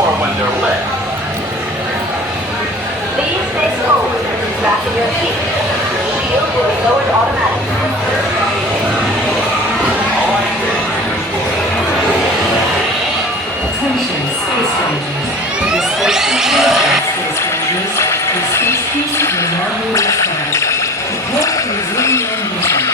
more when they're lit. Please stay forward and fasten your seat. Shield will be lowered automatically. Attention, Space Rangers. The Space Rangers, Space Rangers. The Space Cruiser will now be restarted. Prepare to resume your mission.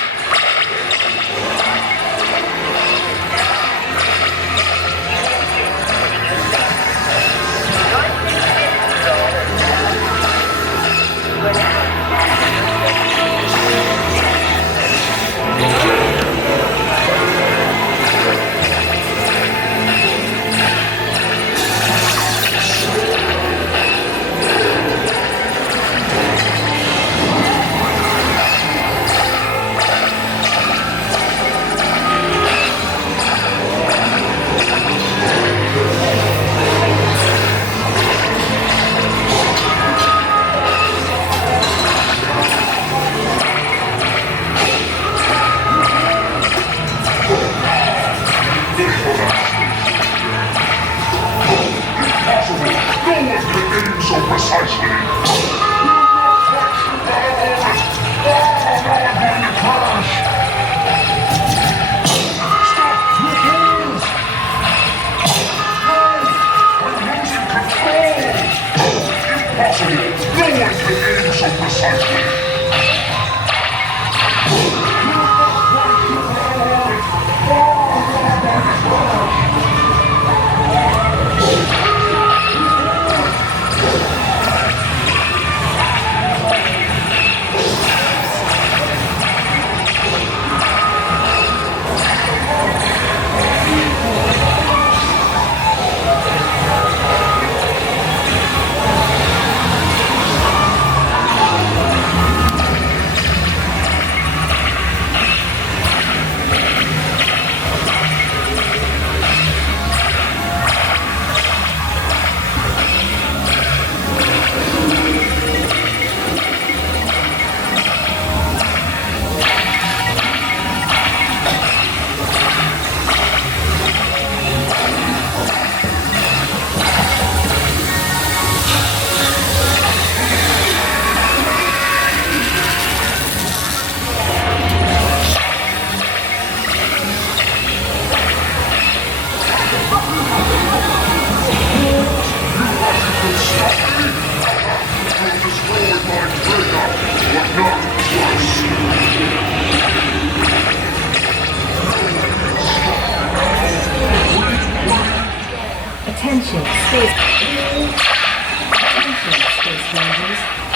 Attention, Space Rangers.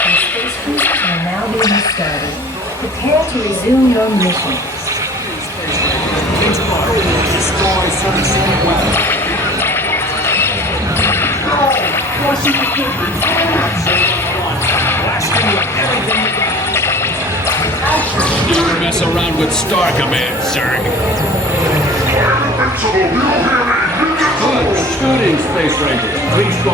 Your Space Cruisers are now being restarted. Prepare to resume your mission. Destroy some weapon. Never mess around with Star Command, Zurg. Good shooting, Space Rangers. Please go.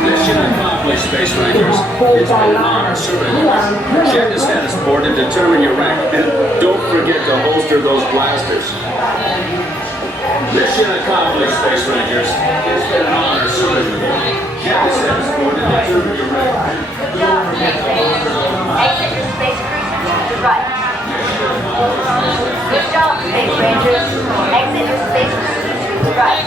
Mission accomplished, Space Rangers. It's been an honor serving you. Check the status board to determine your rank, and don't forget to holster those blasters. Mission accomplished, Space Rangers. It's been an honor serving you. Check the status board to determine your rank. Good job, Space Rangers. Exit your Space Cruiser to the right. Good job, Space Rangers. Exit your Space Cruiser to the right.